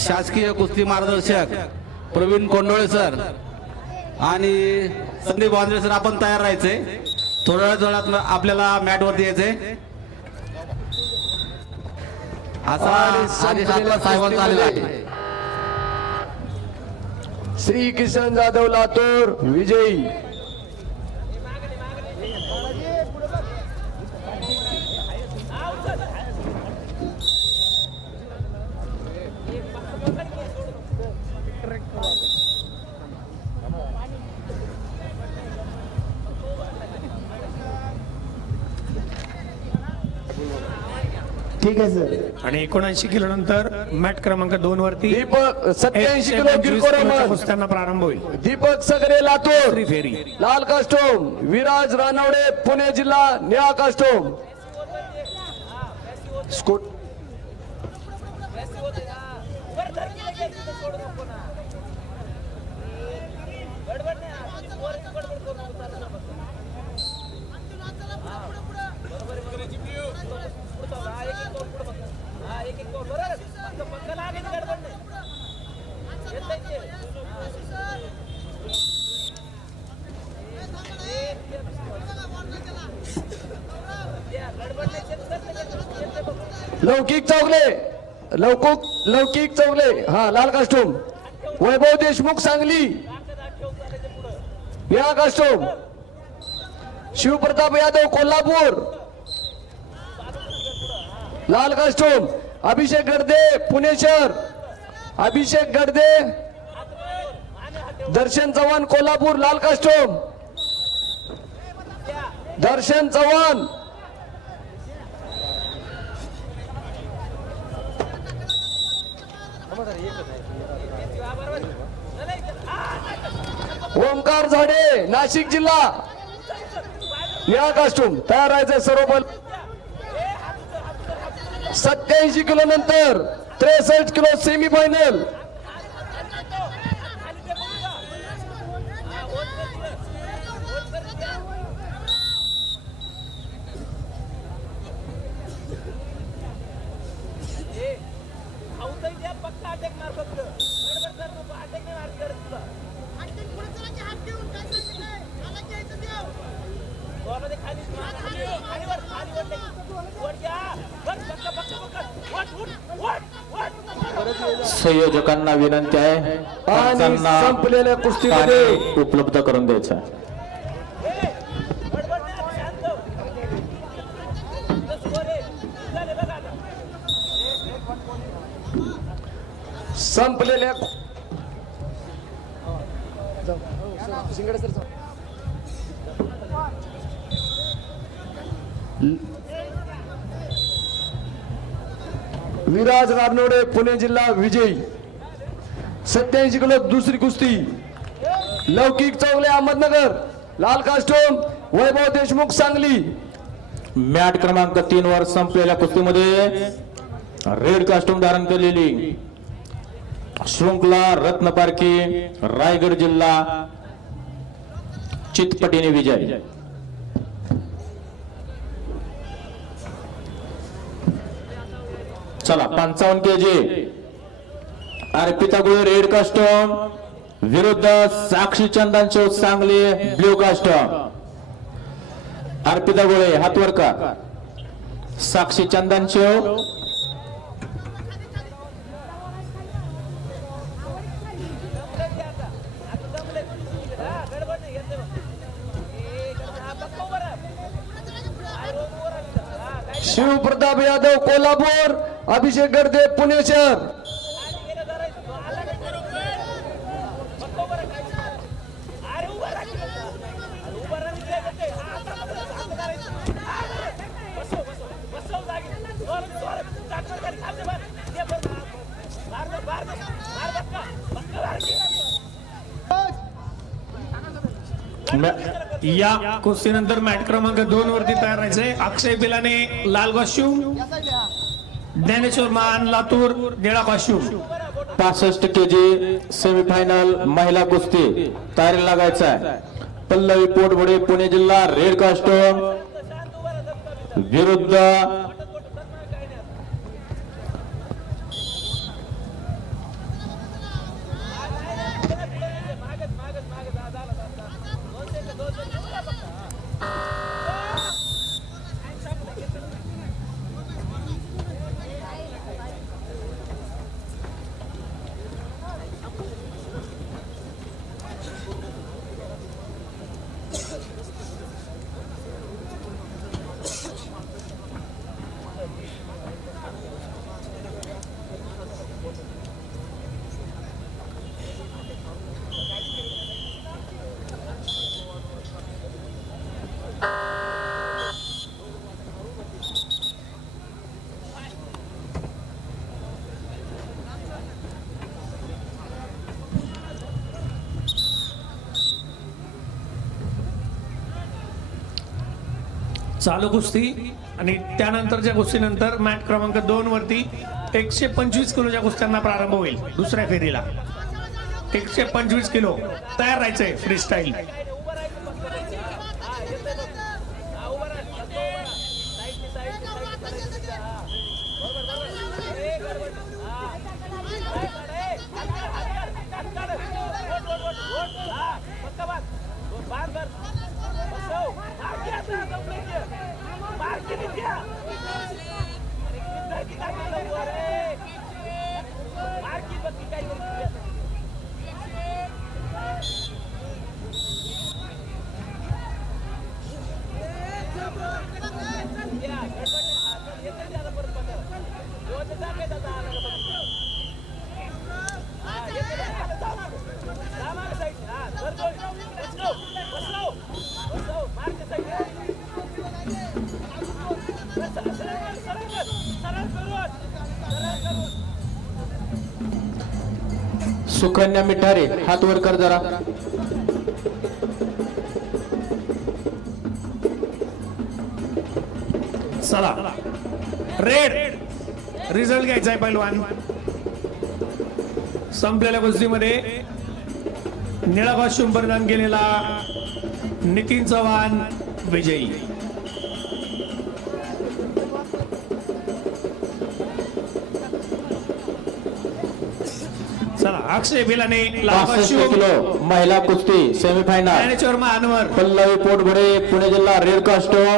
शासकीय कुस्ती मार्गदर्शक प्रवीण कोंडोळे सर आणि संदीप वांद्रे सर आपण तयार राहायचे. थोड्या वेळात आपल्याला मॅट वरती यायचे. असा आदेश आपला साहेबांचा आलेला आहे. श्री किसन जाधव लातूर विजयी. ठीक आहे सर आणि एकोणऐंशी किलो नंतर मॅट क्रमांक दोन वरती दीपक सत्याऐंशी किलो किरकोळ. कुस्त्यांना प्रारंभ होईल. दीपक सगरे लातूर. दुसरी फेरी. लाल कास्टोम विराज रानवडे पुणे जिल्हा निळा कास्टोम. स्कूट. लौकिक चौगले लौकिक लौकिक चौगले. हा लाल कास्टोम. वैभव देशमुख सांगली. या कास्टोम. शिवप्रताप यादव कोल्हापूर. लाल कास्टोम. अभिषेक गडदे पुणे शहर. अभिषेक गडदे दर्शन चव्हाण कोल्हापूर लाल कास्टोम. दर्शन चव्हाण. ओमकार झाडे नाशिक जिल्हा. निळा कास्टूम तयार आहे सर्व सत्याऐंशी किलो नंतर त्रेसष्ट किलो सेमी फायनल संयोजकांना विनंती आहे संपलेल्या कुस्तीमध्ये उपलब्ध करून द्यायचं आहे. बडबड नाही शांत विराज रानोडे पुणे जिल्हा विजयी. सत्याऐंशी किलो दुसरी कुस्ती. लौकिक चौगले अहमदनगर लाल कास्टोम वैभव देशमुख सांगली. मॅट क्रमांक तीन वर संपलेल्या कुस्तीमध्ये रेड कास्टूम धारण केलेली. शृंखला रत्नपारखी रायगड जिल्हा चितपटीने विजय. चला पंचावन्न K G. Arpita Gule red costume विरुद्ध साक्षी चंदन चौक सांगली ब्ल्यू कस्टम अर्पिता गोळे हातवर का साक्षी चंदन चौक शिव प्रताप शिवप्रताप यादव कोल्हापूर. अभिषेक गर्दे पुणे शहर. करते या कुस्तीनंतर मॅट क्रमांक दोन वरती तयार राहायचे अक्षय पिलाने लाल कॉस्ट्यूम ज्ञानेश्वर मान लातूर निळा कॉस्ट्यूम पासष्ट के जी सेमीफायनल महिला कुस्ती तयारी लागायचा आहे. पल्लवी पोटबुडे पुणे जिल्हा रेड कास्टोम विरुद्ध चालू कुस्ती आणि त्यानंतरच्या कुस्तीनंतर मॅट क्रमांक दोन वरती एकशे पंचवीस किलोच्या कुस्त्यांना प्रारंभ होईल दुसऱ्या फेरीला. एकशे पंचवीस किलो तयार राहायचंय फ्री सुकन्या मिठारे हात वर कर जरा. चला. रेड रिझल्ट घ्यायचा आहे पैलवान संपलेल्या कुस्तीमध्ये निळा कॉस्ट्युम परिधान केलेला नितीन चव्हाण विजयी. चला अक्षय किलो महिला कुस्ती सेमीफायनल. पल्लवी पोटभरे पुणे जिल्हा रेड कास्टोम